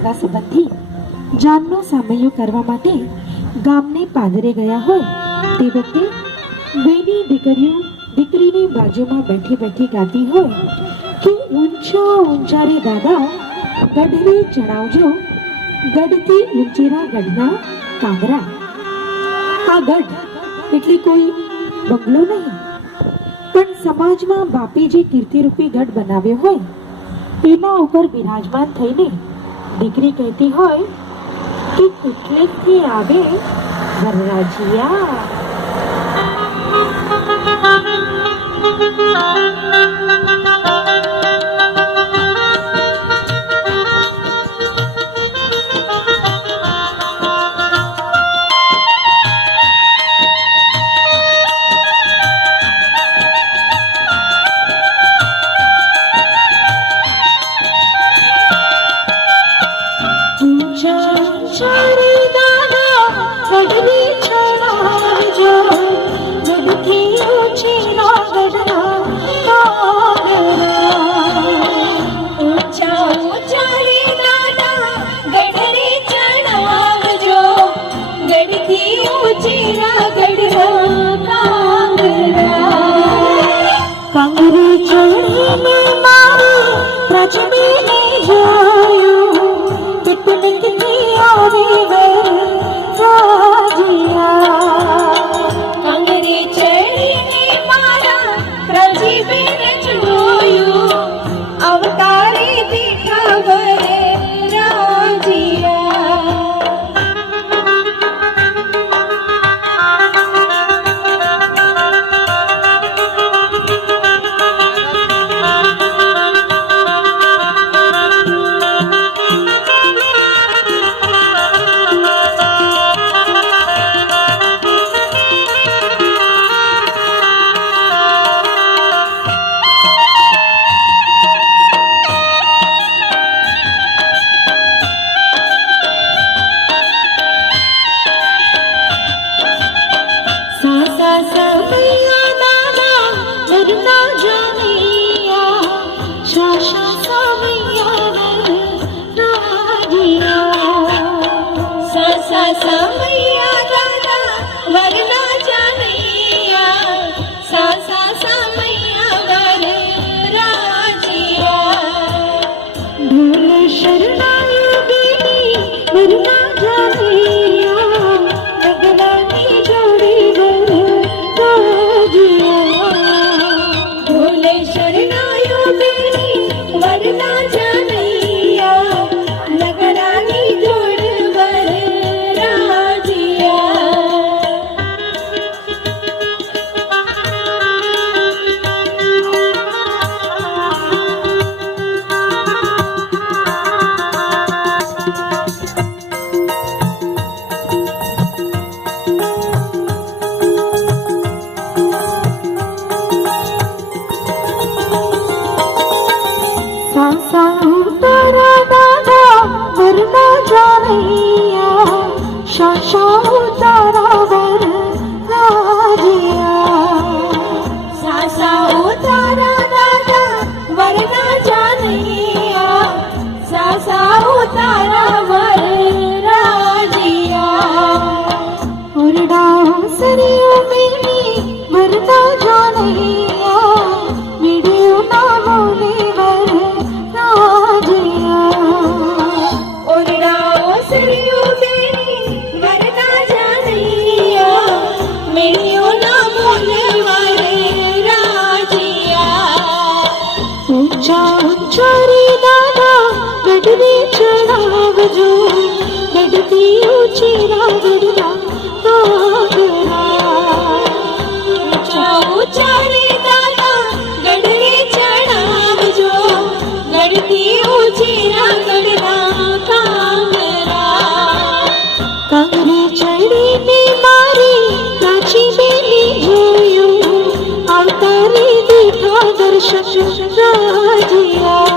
સગા સંબંધી જાનનો સામૈયો કરવા માટે ગામને પાદરે ગયા હોય તે વખતે બેની દીકરીની બાજુમાં બેઠી બેઠી ગાતી હોય કે ઊંચા ઊંચા રે દાદા ગઢને ચડાવજો, ગઢથી ઊંચેરા ગઢના કાંગરા. આ ગઢ એટલે કોઈ બંગલો નહીં, પણ સમાજમાં બાપે જે કીર્તિરૂપી ગઢ બનાવ્યો હોય તેના ઉપર બિરાજમાન થઈને દીકરી કહેતી હોય કે કેટલેકથી આવે વરરાજિયા. दर्शन राजिया